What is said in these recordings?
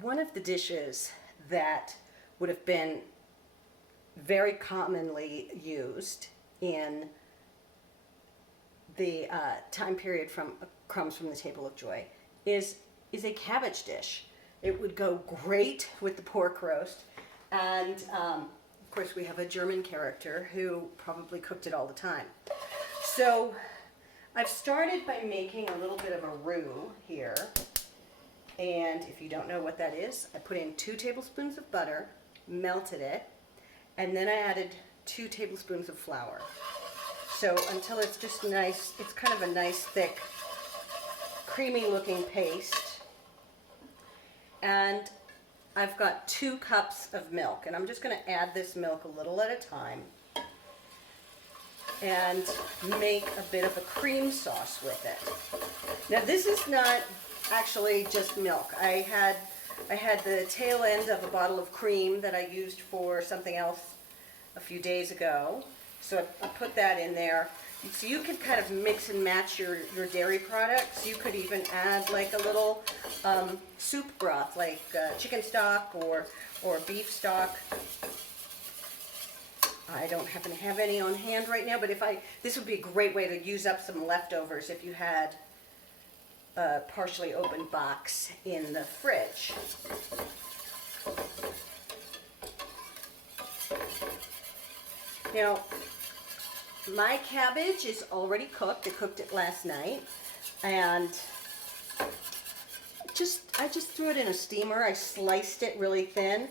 one of the dishes that would have been very commonly used in the time period from Crumbs from the Table of Joy is a cabbage dish. It would go great with the pork roast, and of course we have a German character who probably cooked it all the time. So I've started by making a little bit of a roux here, and if you don't know what that is, I put in 2 tablespoons of butter, melted it, and then I added 2 tablespoons of flour. So until it's just nice, it's kind of a nice thick, creamy looking paste. And I've got 2 cups of milk, and I'm just going to add this milk a little at a time and make a bit of a cream sauce with it. Now this is not actually just milk. I had the tail end of a bottle of cream that I used for something else a few days ago. So I put that in there. So you can kind of mix and match your dairy products. You could even add like a little soup broth, like chicken stock or beef stock. I don't happen to have any on hand right now, but this would be a great way to use up some leftovers if you had a partially opened box in the fridge. Now, my cabbage is already cooked. I cooked it last night, and I just threw it in a steamer. I sliced it really thin,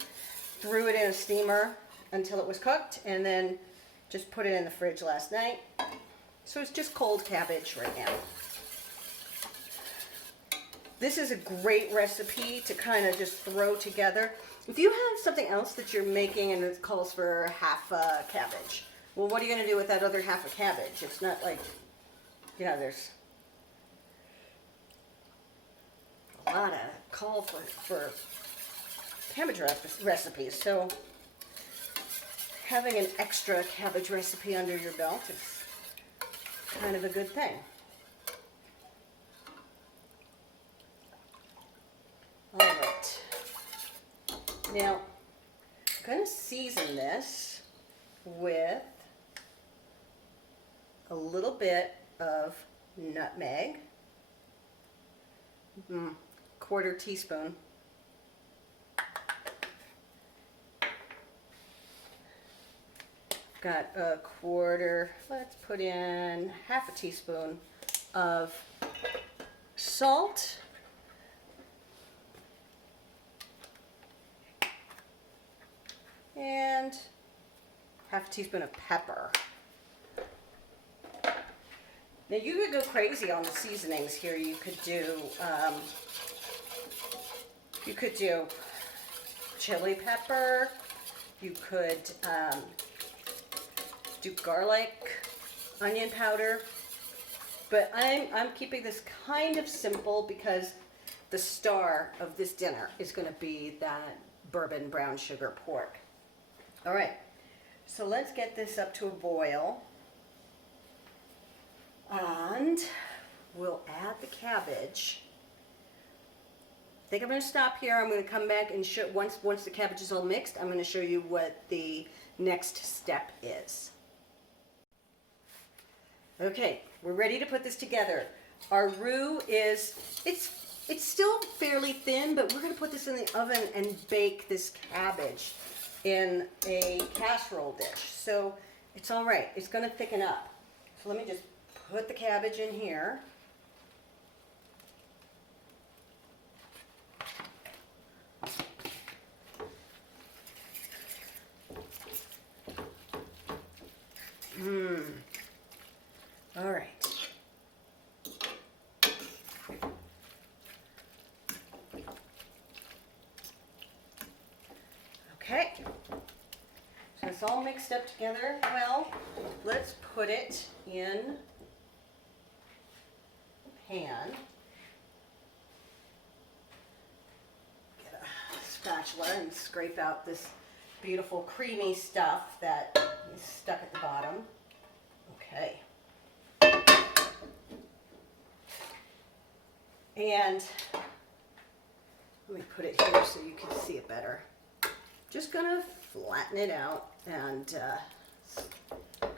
threw it in a steamer until it was cooked, and then just put it in the fridge last night. So it's just cold cabbage right now. This is a great recipe to kind of just throw together. If you have something else that you're making and it calls for half a cabbage, well, what are you going to do with that other half a cabbage? It's not like, you know, there's a lot of call for cabbage recipes. So having an extra cabbage recipe under your belt is kind of a good thing. All right. Now, I'm going to season this with a little bit of nutmeg, 1/4 teaspoon. Got a 1/4, let's put in 1/2 teaspoon of salt. And 1/2 teaspoon of pepper. Now you could go crazy on the seasonings here. You could do chili pepper. You could do garlic, onion powder. But I'm keeping this kind of simple because the star of this dinner is going to be that bourbon brown sugar pork. All right, so let's get this up to a boil, and we'll add the cabbage. I think I'm going to stop here. I'm going to come back and show, once the cabbage is all mixed, I'm going to show you what the next step is. Okay, we're ready to put this together. Our roux it's still fairly thin, but we're going to put this in the oven and bake this cabbage in a casserole dish. So it's all right. It's going to thicken up. So let me just put the cabbage in here. All right. Okay. So it's all mixed up together. Well, let's put it in a pan. Get a spatula and scrape out this beautiful creamy stuff that is stuck at the bottom. Okay. And Let me put it here so you can see it better. Just gonna flatten it out and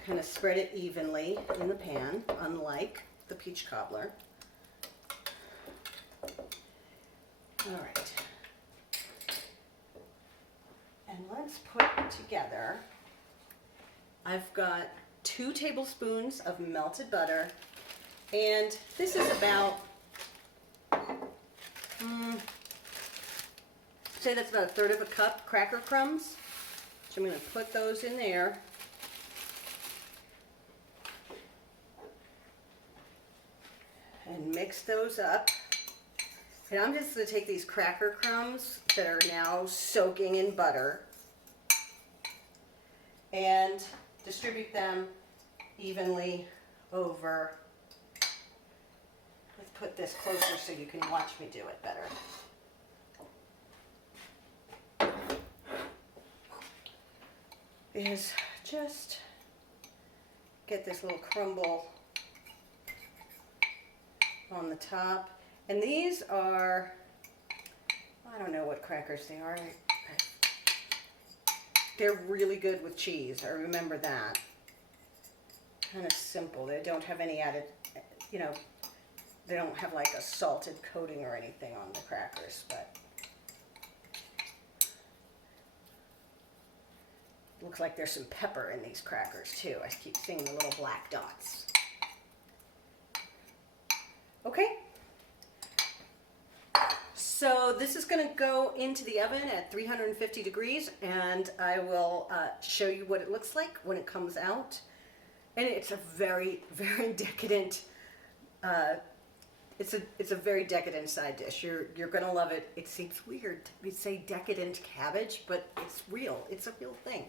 kind of spread it evenly in the pan, unlike the peach cobbler. All right. And let's put together, I've got 2 tablespoons of melted butter, and this is about, say that's about 1/3 of a cup cracker crumbs. So I'm going to put those in there. And mix those up. And I'm just going to take these cracker crumbs that are now soaking in butter and distribute them evenly over. Let's put this closer so you can watch me do it better. Is just get this little crumble on the top. And these are, I don't know what crackers they are. They're really good with cheese. I remember that. Kind of simple. They don't have any added, you know, they don't have like a salted coating or anything on the crackers, but looks like there's some pepper in these crackers too. I keep seeing the little black dots. Okay. So this is going to go into the oven at 350 degrees, and I will show you what it looks like when it comes out. And it's a very, very decadent. It's a very decadent side dish. You're going to love it. It seems weird to say decadent cabbage, but it's real. It's a real thing.